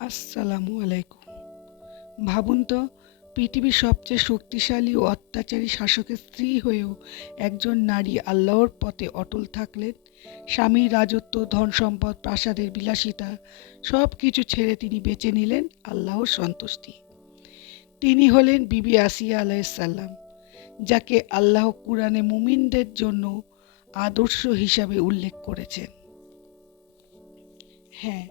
আসসালামু আলাইকুম। ভাবুন তো, পৃথিবীর সবচেয়ে শক্তিশালী ও অত্যাচারী শাসকের স্ত্রী হয়েও একজন নারী আল্লাহর পথে অটল থাকলেন। স্বামীর রাজত্ব, ধন সম্পদ, প্রাসাদের বিলাসিতা সব কিছু ছেড়ে তিনি বেছে নিলেন আল্লাহর সন্তুষ্টি। তিনি হলেন বিবি আসিয়া আলাইহিসসালাম, যাকে আল্লাহ কুরআনে মুমিনদের জন্য আদর্শ হিসাবে উল্লেখ করেছেন। হ্যাঁ,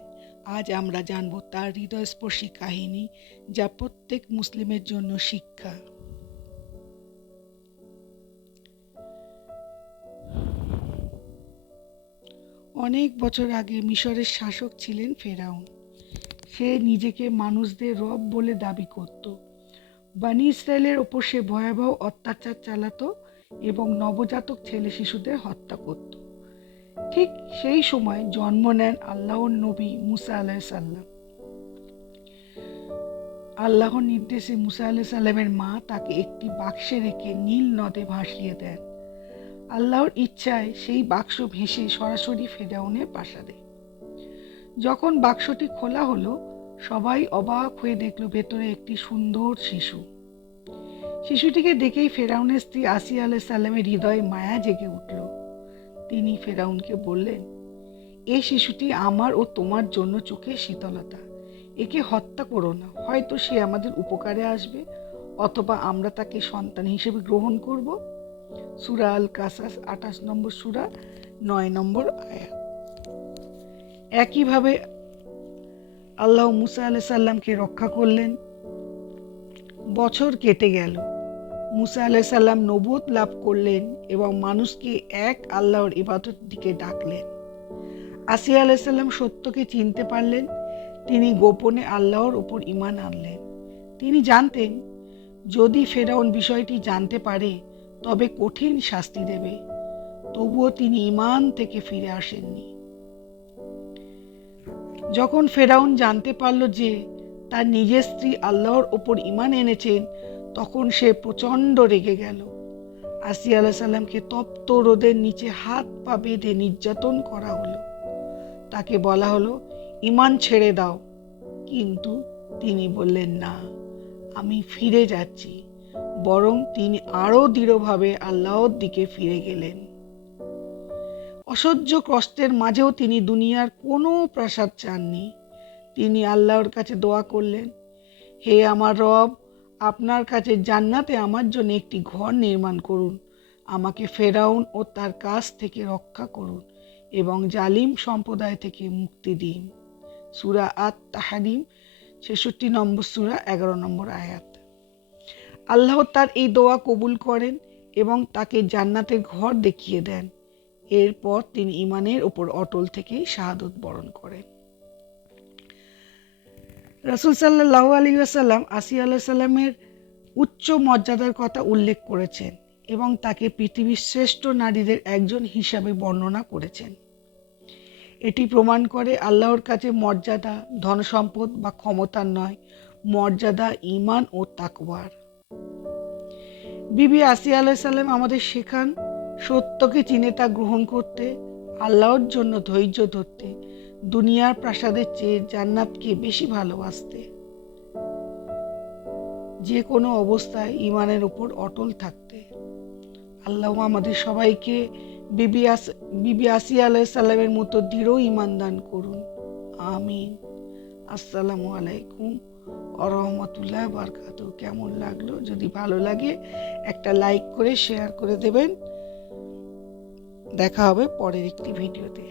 আজ আমরা জানব তার হৃদয়স্পর্শী কাহিনী, যা প্রত্যেক মুসলিমের জন্য শিক্ষা। অনেক বছর আগে মিশরের শাসক ছিলেন ফেরাউন। সে নিজেকে মানুষদের রব বলে দাবি করত। বনী ইসরায়েলের ওপর সে ভয়াবহ অত্যাচার চালাতো এবং নবজাতক ছেলে শিশুদের হত্যা করত। ঠিক সেই সময় জন্ম নেন আল্লাহর নবী মুসা আলাইহিসসালাম। আল্লাহর নির্দেশে মুসা আলাইহিসসালামের মা তাকে একটি বাক্সে রেখে নীল নদে ভাসিয়ে দেন। আল্লাহর ইচ্ছায় সেই বাক্স ভেসে সরাসরি ফেরাউনের প্রাসাদে। যখন বাক্সটি খোলা হলো, সবাই অবাক হয়ে দেখল ভেতরে একটি সুন্দর শিশু। শিশুটিকে দেখেই ফেরাউনের স্ত্রী আসিয়া আলাইহিসসালামের হৃদয়ে মায়া জেগে উঠল। তিনি ফেরাউনকে বললেন, এই শিশুটি আমার ও তোমার জন্য চোখের শীতলতা। একে হত্যা করো না, হয়তো সে আমাদের উপকারে আসবে, অথবা আমরা তাকে সন্তান হিসেবে গ্রহণ করব। সূরা আল কাসাস 28 নম্বর সূরা 9 নম্বর আয়াত। একইভাবে আল্লাহ মুসা আলাইহিস সালামকে রক্ষা করলেন। বছর কেটে গেল। মুসা আলাইহিস সালাম নবুয়ত লাভ করলেন এবং মানুষকে এক আল্লাহর ইবাদতের দিকে ডাকলেন। আসিয়া আলাইহিস সালাম সত্যকে চিনতে পারলেন। তিনি গোপনে আল্লাহর উপর ঈমান আনলেন। তিনি জানতেন, যদি ফেরাউন বিষয়টি জানতে পারে তবে কঠিন শাস্তি দেবে। তবুও তিনি ঈমান থেকে ফিরে আসেননি। যখন ফেরাউন জানতে পারল যে তার নিজের স্ত্রী আল্লাহর ওপর ঈমান এনেছেন, তখন সে প্রচণ্ড রেগে গেল। আসিয়া আলাইহিস সালামকে তপ্ত রোদের নিচে হাত পা বেঁধে নির্যাতন করা হলো। তাকে বলা হলো, ঈমান ছেড়ে দাও। কিন্তু তিনি বললেন, না, আমি ফিরে যাচ্ছি। বরং তিনি আরো দৃঢ়ভাবে আল্লাহর দিকে ফিরে গেলেন। অসহ্য কষ্টের মাঝেও তিনি দুনিয়ার কোনো প্রাসাদ চাননি। তিনি আল্লাহর কাছে দোয়া করলেন, হে আমার রব, আপনার কাছে জান্নাতে আমার জন্য একটি ঘর নির্মাণ করুন। আমাকে ফেরাউন ও তার কাছ থেকে রক্ষা করুন এবং জালিম সম্প্রদায় থেকে মুক্তি দিন। সূরা আত-তাহরিম 66 নম্বর সূরা 11 নম্বর আয়াত। আল্লাহ তার এই দোয়া কবুল করেন এবং তাকে জান্নাতের ঘর দেখিয়ে দেন। এরপর তিনি ঈমানের উপর অটল থেকেই শাহাদত বরণ করেন। রাসূল সাল্লাল্লাহু আলাইহি ওয়াসাল্লাম আসিয়া আলাইহিস সালামের উচ্চ মর্যাদার কথা উল্লেখ করেছেন এবং তাকে পৃথিবীর শ্রেষ্ঠ নারীদের একজন হিসাবে বর্ণনা করেছেন। এটি প্রমাণ করে আল্লাহর কাছে মর্যাদা ধনসম্পদ বা ক্ষমতার নয়, মর্যাদা ঈমান ও তাকওয়ার। বিবি আসিয়া আলাইহিস সালাম আমাদের শেখান সত্যকে চিনে তা গ্রহণ করতে, আল্লাহর জন্য ধৈর্য ধরতে, দুনিয়ার প্রাসাদের চেয়ে জান্নাতকে বেশি ভালোবাসতে, যে কোনো অবস্থায় ঈমানের উপর অটল থাকতে। আল্লাহ আমাদের সবাইকে বিবি আসিয়া আলাইহিস সালামের মতো দৃঢ় ঈমান দান করুন। আমিন। আসসালামু আলাইকুম ওয়া রাহমাতুল্লাহি ওয়া বারাকাতুহু। কেমন লাগলো? যদি ভালো লাগে একটা লাইক করে শেয়ার করে দেবেন। দেখা হবে পরের একটি ভিডিওতে।